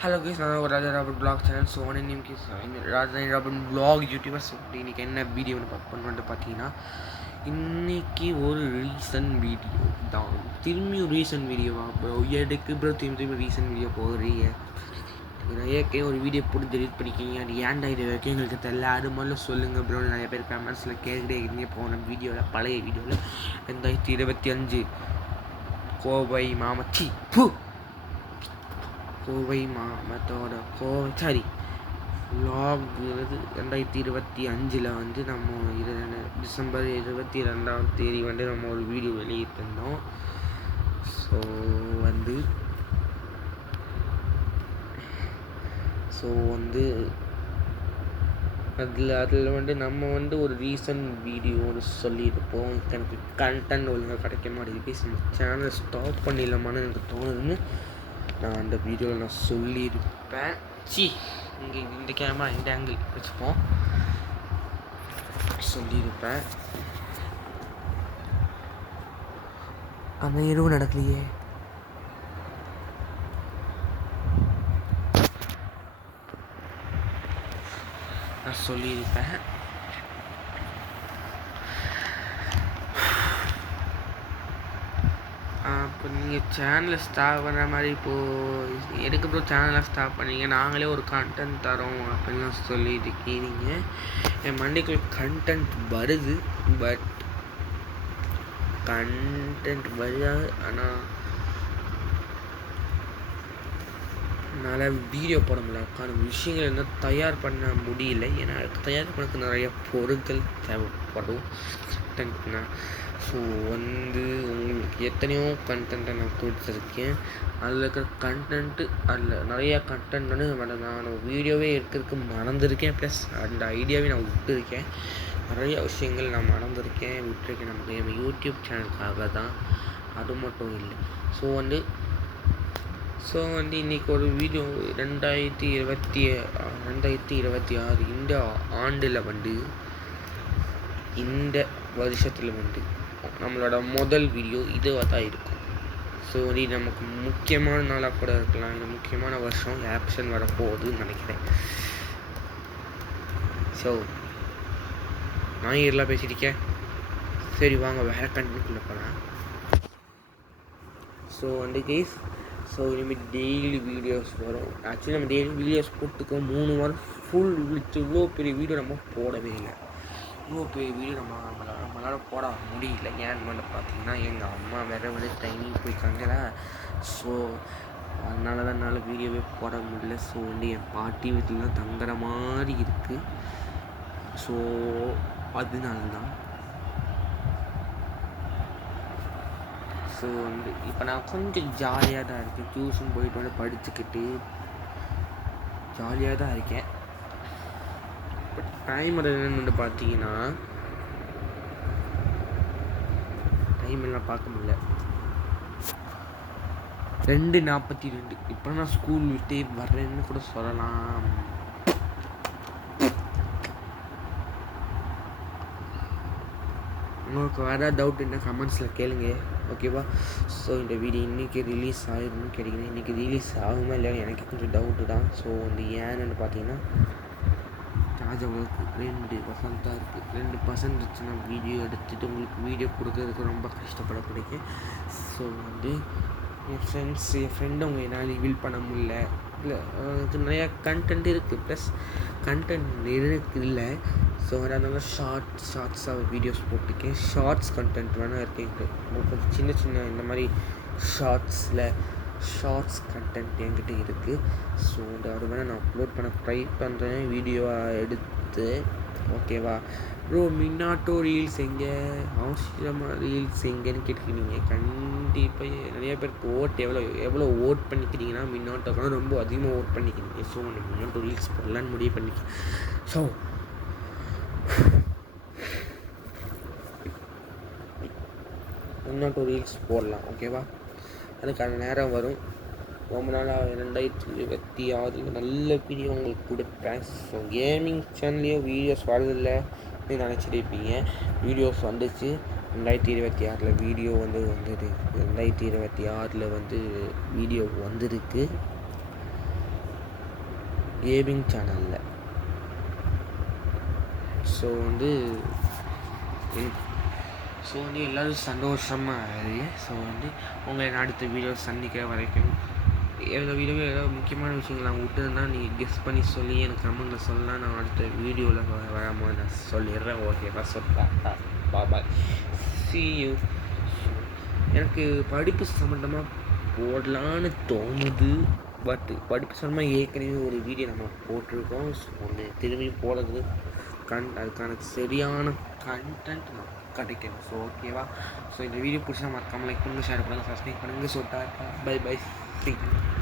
Hello guys, நான் ஒரு Raja Robert vlog channel. So one name is Raja Robert vlog YouTuber. ஸோ இன்றைக்கி என்ன வீடியோன்னு பண்ணுறது பார்த்தீங்கன்னா, இன்றைக்கி ஒரு ரீசன்ட் வீடியோ தான். திரும்பி ஒரு ரீசன்ட் வீடியோவா ப்ரோ? எதுக்கு ப்ரோ திரும்பி ரீசன்ட் வீடியோ போடுறீங்க? நான் ஏற்கனவே ஒரு வீடியோ போட்டு டெலிட் பண்ணிக்கிங்க, அது ஏன்டா இது வரைக்கும் எங்களுக்கு தெரியல, அது முதல்ல சொல்லுங்கள் ப்ரோ. நிறைய பேர் கமெண்ட்ஸில் கேட்டுகிட்டே இருக்கீங்க. போன வீடியோவில், பழைய வீடியோவில் 2025 கோவை மாமச்சி கோவை மாவட்டத்தோட சாரி vlog 2025 வந்து நம்ம டிசம்பர் 22ஆம் தேதி வந்து நம்ம ஒரு வீடியோ வெளியிட்டிருந்தோம். ஸோ வந்து அதில் வந்து நம்ம வந்து ஒரு ரீசன்ட் வீடியோன்னு சொல்லியிருப்போம். எனக்கு கண்டென்ட் ஒழுங்காக கிடைக்க மாட்டேங்குது, சேனலை ஸ்டாப் பண்ணிடலாமான்னு எனக்கு தோணுதுன்னு நான் அந்த வீடியோவில் நான் சொல்லியிருப்பேன். இங்கே இந்த கேமரா இந்த ஆங்கிள் வச்சுப்போம், சொல்லியிருப்பேன். ஆனால் எதுவும் நடக்கலையே. நான் சொல்லியிருப்பேன். இப்போ நீங்கள் சேனலை ஸ்டாப் பண்ணுற மாதிரி இப்போது எதுக்கு ப்ரோ சேனலை ஸ்டாப் பண்ணீங்க, நாங்களே ஒரு கண்டென்ட் தரோம் அப்படின்லாம் சொல்லிட்டு இருக்கீங்க. என் மண்டைக்குள்ள கண்டென்ட் வருது, பட் கண்டென்ட் வருது, ஆனால் என்னால் வீடியோ போட முடியல. அதுக்கான விஷயங்கள் என்ன தயார் பண்ண முடியல. ஏன்னா தயார் பண்ணக்கு நிறைய பொருட்கள் தேவைப்படும் கண்டென்ட்னா. ஸோ வந்து உங்களுக்கு எத்தனையோ கண்டென்ட்டை நான் கொடுத்துருக்கேன். அதில் இருக்கிற கண்டென்ட்டு, அதில் நிறையா கண்டென்ட் வந்து நான் வீடியோவே இருக்கிறதுக்கு மறந்துருக்கேன். ப்ளஸ் அந்த ஐடியாவே நான் விட்டுருக்கேன். நிறையா விஷயங்கள் நான் மறந்துருக்கேன், விட்டுருக்கேன். நம்ம யூடியூப் சேனலுக்காக தான், அது மட்டும் இல்லை. ஸோ வந்து இன்றைக்கி ஒரு வீடியோ 2026 இந்த ஆண்டில் வந்து, இந்த வருஷத்தில் வந்து நம்மளோட முதல் வீடியோ இதுவாக தான் இருக்கும். ஸோ இது நமக்கு முக்கியமான நாளாக கூட இருக்கலாம். இந்த முக்கியமான வருஷம் ஆக்ஷன் வரப்போகுதுன்னு நினைக்கிறேன். ஸோ நான் இதெல்லாம் பேசியிருக்கேன். சரி வாங்க வேறு கண்டென்ட்குள்ளே போகலாம். ஸோ வந்து கேஸ், ஸோ இனிமேல் டெய்லி வீடியோஸ் வரும். ஆக்சுவலி நம்ம டெய்லி வீடியோஸ் போட்டுக்கோம். 3 வாரம் ஃபுல் இவ்வளோ பெரிய வீடியோ நம்ம போடவே இல்லை. இவ்வளோ பெரிய வீடியோ நம்மளால் போட முடியல. ஏன்னு வந்து பார்த்திங்கன்னா, எங்கள் அம்மா வேறு வந்து ட்ரைனிங் போயிருக்காங்களா. ஸோ அதனால தான் என்னால் வீடியோவே போட முடியல. ஸோ வந்து என் பாட்டி வீட்டில் தான் தங்குற மாதிரி இருக்குது. ஸோ அதனால தான். ஸோ வந்து இப்போ நான் கொஞ்சம் ஜாலியாக தான் இருக்கேன். டியூஷன் போயிட்டு வந்து படிச்சுக்கிட்டு ஜாலியாக தான் இருக்கேன். பட் டைம் என்னென்னு வந்து பார்த்தீங்கன்னா, டைம் எல்லாம் பார்க்க முடியல. 2:42. இப்போ நான் ஸ்கூல் விட்டே வர்றேன்னு கூட சொல்லலாம். உங்களுக்கு வேறு டவுட் என்ன கமெண்ட்ஸில் கேளுங்க, ஓகேவா? ஸோ இந்த வீடியோ இன்றைக்கி ரிலீஸ் ஆகிருக்குன்னு கேட்டிங்கன்னா, இன்றைக்கி ரிலீஸ் ஆகுமா இல்லைன்னு எனக்கு கொஞ்சம் டவுட்டு தான். ஸோ வந்து ஏன்னு பார்த்தீங்கன்னா, சார்ஜ் உங்களுக்கு 2% தான் இருக்குது. 2% இருந்துச்சுன்னா வீடியோ எடுத்துகிட்டு உங்களுக்கு வீடியோ கொடுக்கறதுக்கு ரொம்ப கஷ்டப்படக்கூடியது. ஸோ வந்து என் ஃப்ரெண்டு அவங்க என்னால் ரிவீல் பண்ண முடியல. இல்லை, அதுக்கு நிறையா கண்டென்ட் இருக்குது, ப்ளஸ் கண்டென்ட் இல்லை. ஸோ அதனால ஷார்ட்ஸாக வீடியோஸ் போட்டிருக்கேன். ஷார்ட்ஸ் கண்டென்ட் வேணால் இருக்கேன். கொஞ்சம் சின்ன இந்த மாதிரி ஷார்ட்ஸ் கண்டென்ட் என்கிட்ட இருக்குது. ஸோ அது வேணால் நான் அப்லோட் பண்ண ட்ரை பண்ணுறேன், வீடியோவாக எடுத்து, ஓகேவா ப்ரோ? மின்னாட்டோ ரீல்ஸ் எங்கே, அவசியமாக ரீல்ஸ் எங்கேன்னு கேட்டுக்கிறீங்க. கண்டிப்பாக நிறைய பேருக்கு எவ்வளோ ஓட் பண்ணிக்கிறீங்கன்னா, மின்னாட்டோக்கான ரொம்ப அதிகமாக ஓட் பண்ணிக்கிறீங்க. ஸோ நான் மின்னாட்டோ ரீல்ஸ் போடலான்னு முடிவு பண்ணிக்கிறேன். ஸோ மின்னாட்டோ ரீல்ஸ் போடலாம், ஓகேவா? அதுக்கான நேரம் வரும். ரொம்ப நாளாக 2026 நல்ல வீடியோ உங்களுக்கு கொடுப்பேன். ஸோ கேமிங் சேனல்லையும் வீடியோஸ் வரதில்லை நினச்சிட்டு இருப்பீங்க. வீடியோஸ் வந்துச்சு. 2026 வீடியோ வந்தது. 2026 வந்து வீடியோ வந்திருக்கு. கேமிங் சேனலில். ஸோ வந்து எல்லோரும் சந்தோஷமாக இருக்கு. ஸோ வந்து உங்களை அடுத்த வீடியோ சந்திக்கிற வரைக்கும் எங்கள் வீடியோவில் ஏதாவது முக்கியமான விஷயங்கள் நான் விட்டுருந்தா நீங்கள் கெஸ் பண்ணி சொல்லி எனக்கு கமெண்ட்டில் சொல்லலாம். நான் அடுத்த வீடியோவில் வராமல் நான் சொல்லிடுறேன். ஓகேவா? பாய். See you. எனக்கு படிப்பு சம்மந்தமாக போடலான்னு தோணுது. பட் படிப்பு சம்மந்தமாக ஏற்கனவே ஒரு வீடியோ நம்ம போட்டிருக்கோம். ஸோ ஒன்று திரும்பியும் போடுறது அதுக்கான சரியான கண்டென்ட் நான் கிடைக்கணும். ஸோ ஓகேவா? ஸோ இந்த வீடியோ பிடிச்சா மறக்காமல் லைக் பண்ணுங்கள், ஷேர் பண்ணுங்கள், சப்ஸ்கிரைப் பண்ணுங்கள். So tata, bye. See you.